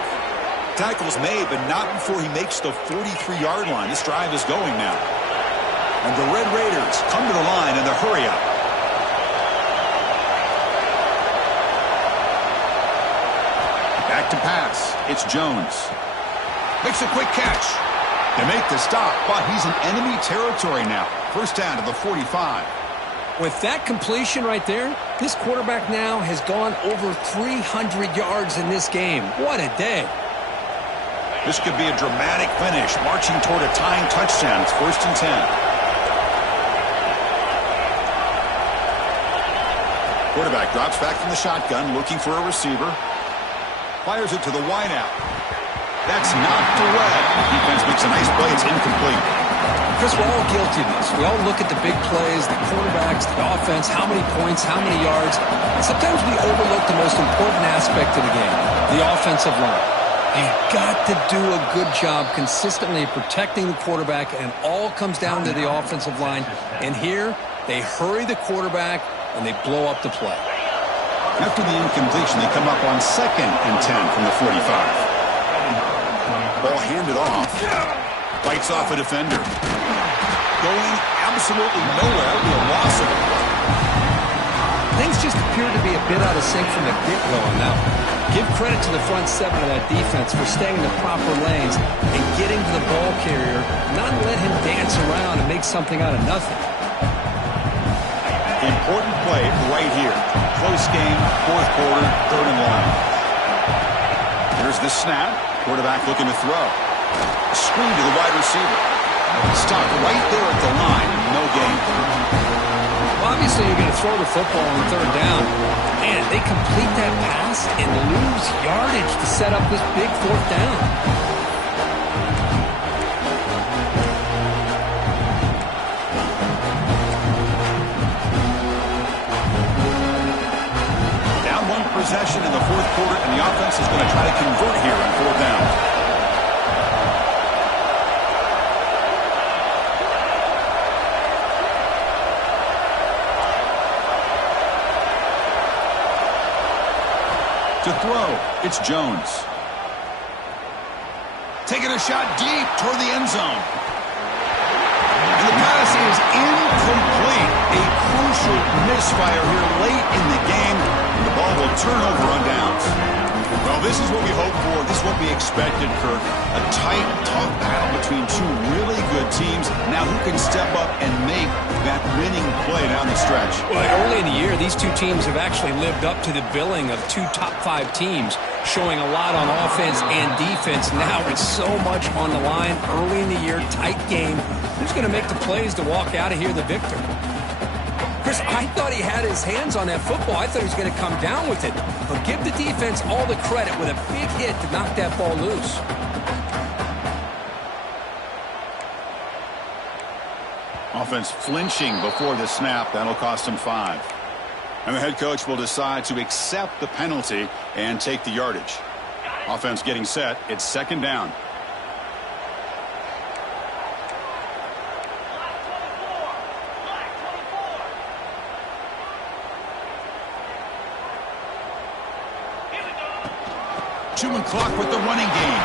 Tackle's made, but not before he makes the 43-yard line. This drive is going now. And the Red Raiders come to the line in the hurry-up. Back to pass. It's Jones. Makes a quick catch. They make the stop, but he's in enemy territory now. First down to the 45. With that completion right there, this quarterback now has gone over 300 yards in this game. What a day. This could be a dramatic finish, marching toward a tying touchdown. It's 1st and 10. Quarterback drops back from the shotgun, looking for a receiver. Fires it to the wideout. That's knocked away. Defense makes a nice play. It's incomplete. Chris, we're all guilty of this. We all look at the big plays, the quarterbacks, the offense, how many points, how many yards. And sometimes we overlook the most important aspect of the game, the offensive line. You've got to do a good job consistently protecting the quarterback, and it all comes down to the offensive line. And here, they hurry the quarterback, and they blow up the play. After the incompletion, they come up on 2nd and 10 from the 45. Ball handed off. Bites off a defender. Going absolutely nowhere. It'll be a loss of a play. Things just appear to be a bit out of sync from the get-go on that one. Give credit to the front 7 of that defense for staying in the proper lanes and getting to the ball carrier, not let him dance around and make something out of nothing. Important play right here. Close game, 4th quarter, 3rd and long. Here's the snap. Quarterback looking to throw. Screen to the wide receiver. Stopped right there at the line. No gain. Obviously, you're going to throw the football on 3rd down. And they complete that pass and lose yardage to set up this big 4th down. Down 1 possession in the 4th quarter, and the offense is going to try to convert here on 4th down. throw. It's Jones. Taking a shot deep toward the end zone. And the pass is incomplete. A crucial misfire here late in the game. The ball will turn over on downs. Well, this is what we hoped for. This is what we expected, Kirk. A tight, tough battle between two really good teams. Now who can step up and make that winning play down the stretch? Well, early in the year, these two teams have actually lived up to the billing of two top-5 teams, showing a lot on offense and defense. Now it's so much on the line early in the year, tight game. Who's going to make the plays to walk out of here the victor? Chris, I thought he had his hands on that football. I thought he was going to come down with it. But give the defense all the credit with a big hit to knock that ball loose. Offense flinching before the snap. That'll cost him 5. And the head coach will decide to accept the penalty and take the yardage. Offense getting set. It's second down. Clock with the running game.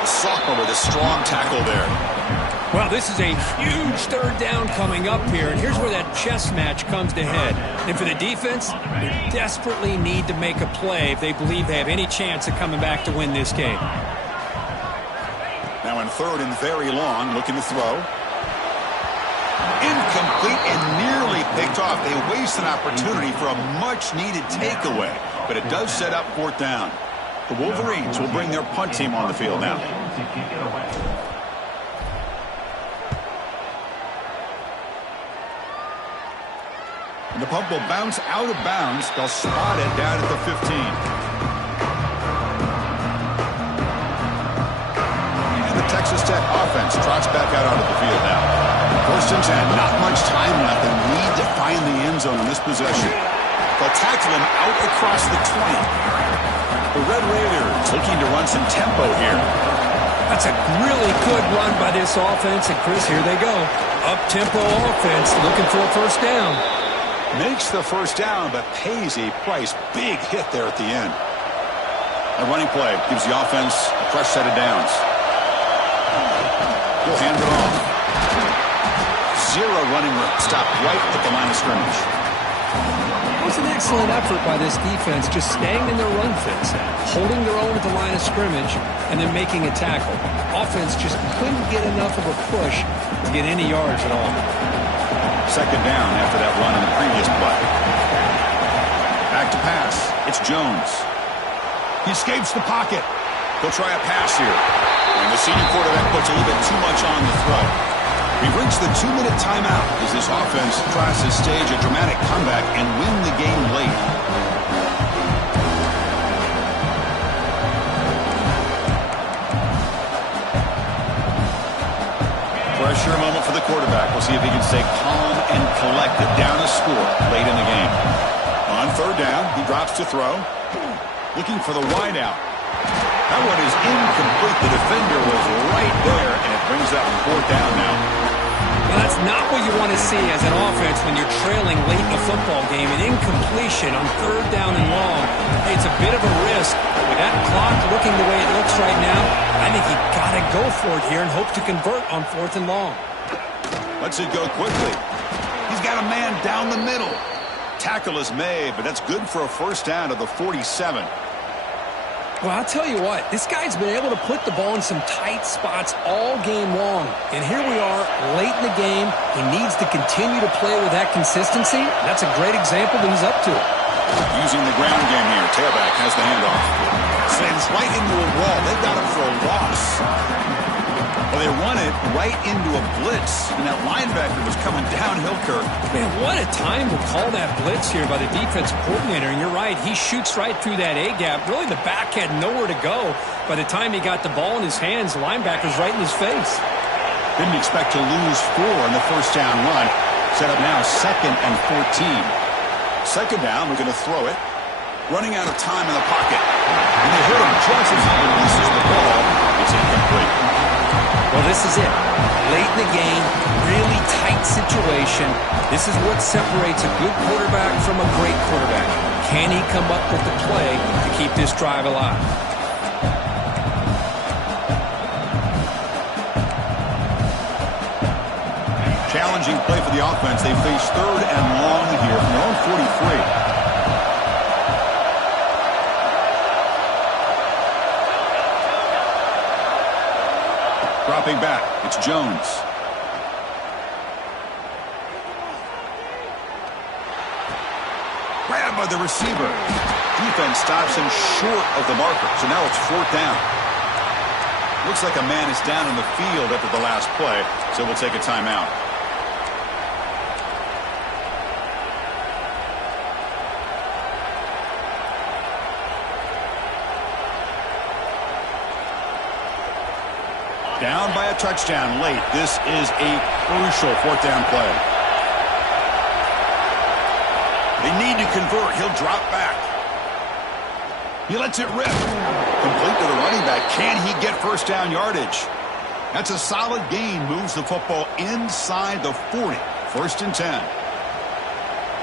The sophomore with a strong tackle there. Well, this is a huge third down coming up here, and here's where that chess match comes to head. And for the defense, they desperately need to make a play if they believe they have any chance of coming back to win this game. Now in third and very long, looking to throw. Incomplete and nearly picked off. They waste an opportunity for a much-needed takeaway, but it does set up fourth down. The Wolverines will bring their punt team on the field now. And the punt will bounce out of bounds. They'll spot it down at the 15. And the Texas Tech offense trots back out onto the field now. First and 10. Not much time left. They need to find the end zone on this possession. They'll tackle him out across the 20. The Red Raiders looking to run some tempo here. That's a really good run by this offense. And, Chris, here they go. Up-tempo offense looking for a first down. Makes the first down, but pays a price. Big hit there at the end. A running play gives the offense a fresh set of downs. He'll hand it off. Zero running room. Stop right at the line of scrimmage. It was an excellent effort by this defense, just staying in their run fits, holding their own at the line of scrimmage, and then making a tackle. Offense just couldn't get enough of a push to get any yards at all. Second down after that run in the previous play. Back to pass. It's Jones. He escapes the pocket. He'll try a pass here. And the senior quarterback puts a little bit too much on the throw. We've reached the 2-minute timeout as this offense tries to stage a dramatic comeback and win the game late. Pressure moment for the quarterback. We'll see if he can stay calm and collected down a score late in the game. On third down, he drops to throw. Looking for the wide out. That one is incomplete. The defender was right there, and it brings up fourth down now. Well, that's not what you want to see as an offense when you're trailing late in a football game. An incompletion on third down and long. It's a bit of a risk. With that clock looking the way it looks right now, I think you got to go for it here and hope to convert on fourth and long. Lets it go quickly. He's got a man down the middle. Tackle is made, but that's good for a first down to the 47. Well, I'll tell you what, this guy's been able to put the ball in some tight spots all game long. And here we are, late in the game. He needs to continue to play with that consistency. That's a great example that he's up to it. Using the ground game here. Tailback has the handoff. Sends right into a wall. They got him for a loss. Well, they run it right into a blitz. And that linebacker was coming downhill, Kirk. Man, what a time to call that blitz here by the defensive coordinator. And you're right, he shoots right through that A-gap. Really, the back had nowhere to go. By the time he got the ball in his hands, the linebacker's right in his face. Didn't expect to lose 4 in the first down run. Set up now 2nd and 14. Second down, we're going to throw it. Running out of time in the pocket. And they hit him just as he releases the ball. It's incomplete. Well, this is it. Late in the game, really tight situation. This is what separates a good quarterback from a great quarterback. Can he come up with the play to keep this drive alive? Challenging play for the offense. They face 3rd and long here from their own 43. Dropping back, it's Jones. Grabbed by the receiver. Defense stops him short of the marker, so now it's 4th down. Looks like a man is down in the field after the last play, so we'll take a timeout. Down by a touchdown late. This is a crucial 4th down play. They need to convert. He'll drop back. He lets it rip. Complete to the running back. Can he get 1st down yardage? That's a solid gain. Moves the football inside the 40. 1st and 10.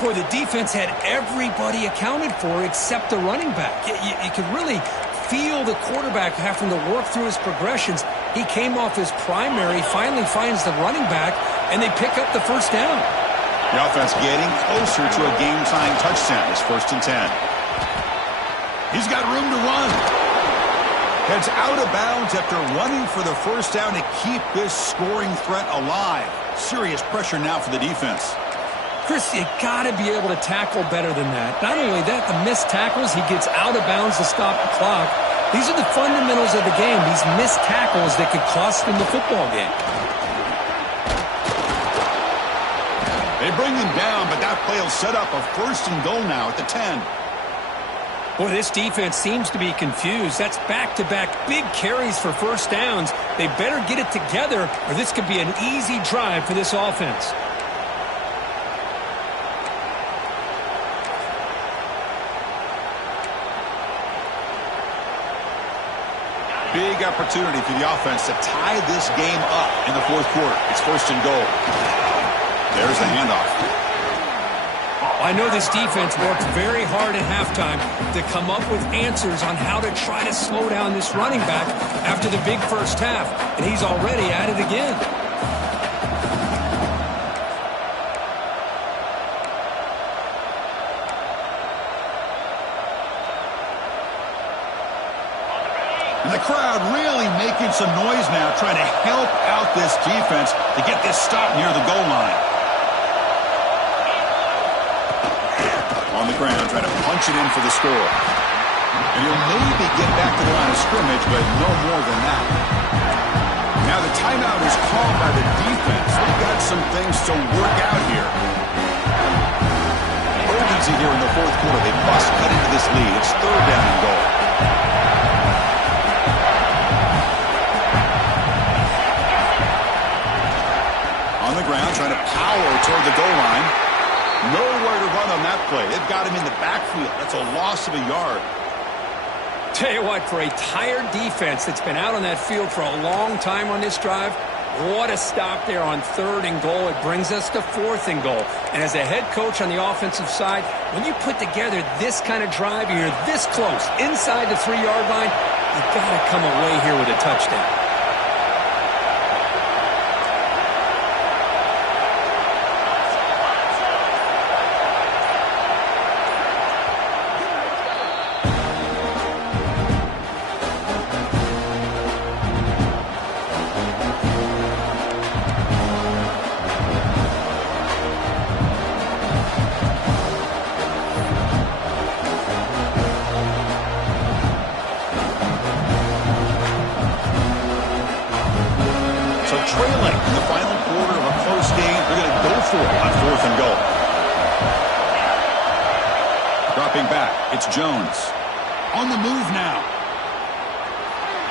Boy, the defense had everybody accounted for except the running back. You could really feel the quarterback having to work through his progressions. He came off his primary, finally finds the running back, and they pick up the 1st down. The offense getting closer to a game-tying touchdown. It's 1st and 10. He's got room to run. Heads out of bounds after running for the 1st down to keep this scoring threat alive. Serious pressure now for the defense. Chris, you got to be able to tackle better than that. Not only that, the missed tackles, he gets out of bounds to stop the clock. These are the fundamentals of the game. These missed tackles that could cost them the football game. They bring him down, but that play will set up a 1st and goal now at the 10. Boy, this defense seems to be confused. That's back-to-back big carries for 1st downs. They better get it together, or this could be an easy drive for this offense. Big opportunity for the offense to tie this game up in the 4th quarter. It's 1st and goal. There's the handoff. I know this defense worked very hard at halftime to come up with answers on how to try to slow down this running back after the big 1st half, and he's already at it again. And the crowd really making some noise now, trying to help out this defense to get this stop near the goal line. On the ground, trying to punch it in for the score. And he'll maybe get back to the line of scrimmage, but no more than that. Now the timeout is called by the defense. They've got some things to work out here. Urgency here in the 4th quarter. They must cut into this lead. It's 3rd down and goal. On the ground, trying to power toward the goal line. Nowhere to run on that play. They've got him in the backfield. That's a loss of a yard. Tell you what, for a tired defense that's been out on that field for a long time on this drive, what a stop there on 3rd and goal. It brings us to 4th and goal. And as a head coach on the offensive side, when you put together this kind of drive, you're this close, inside the 3-yard line, you've got to come away here with a touchdown. Trailing in the final quarter of a close game, they're going to go for it on 4th and goal. Dropping back, it's Jones. On the move now.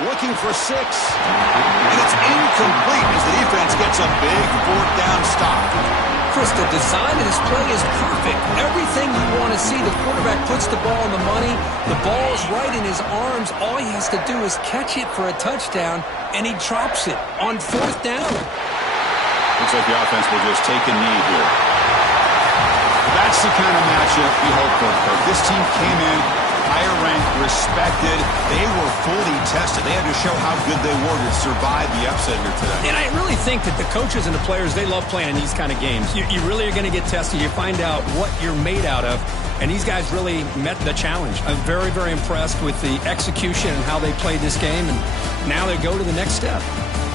Looking for 6. And it's incomplete as the defense gets a big 4th down stop. Chris, the design of this play is perfect. Everything you want to see. The quarterback puts the ball on the money. The ball is right in his arms. All he has to do is catch it for a touchdown, and he drops it on 4th down. Looks like the offense will just take a knee here. That That's the kind of matchup we hope for, Kirk. This team came in higher ranked, respected. They were fully tested. They had to show how good they were to survive the upset here today. And I really think that the coaches and the players, they love playing in these kind of games. You really are going to get tested. You find out what you're made out of. And these guys really met the challenge. I'm very, very impressed with the execution and how they played this game. And now they go to the next step.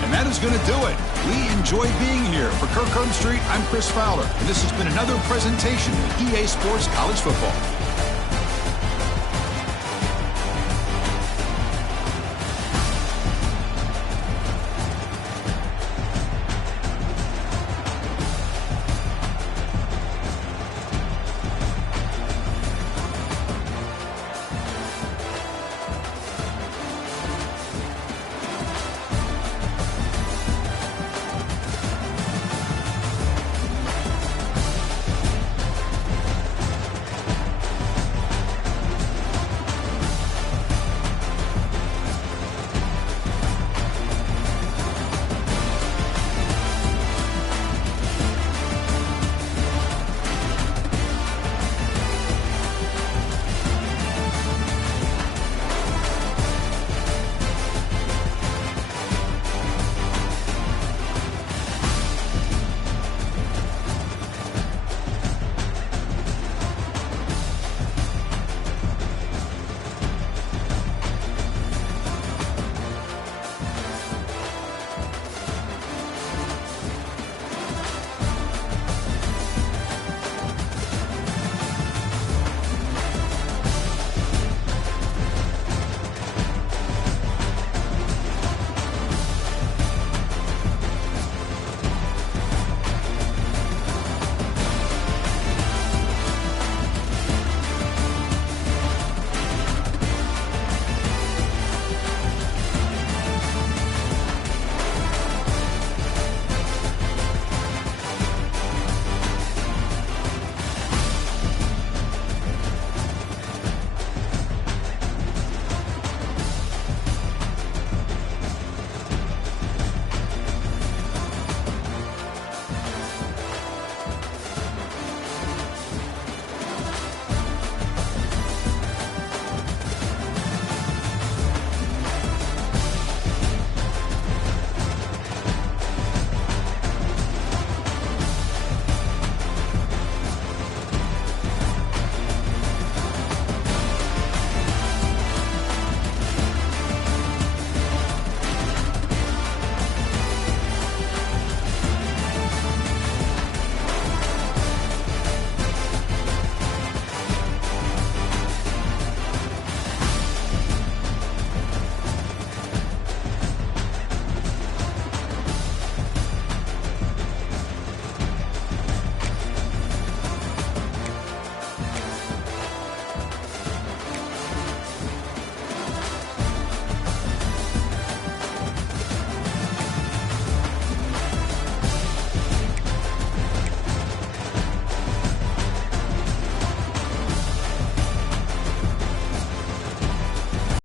And that is going to do it. We enjoyed being here. For Kirk Street, I'm Chris Fowler. And this has been another presentation of EA Sports College Football.